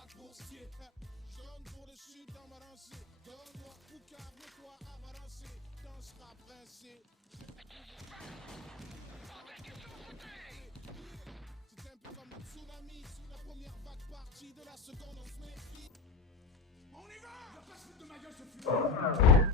crack boursier. Je donne pour le sud dans ma lancée. Donne-moi Poucave, mets-toi à balancer. Dansera princé. C'est un peu comme un tsunami sous la première vague partie de la seconde, on se méfie. On y va! Il va pas se foutre de ma gueule ce fumeur!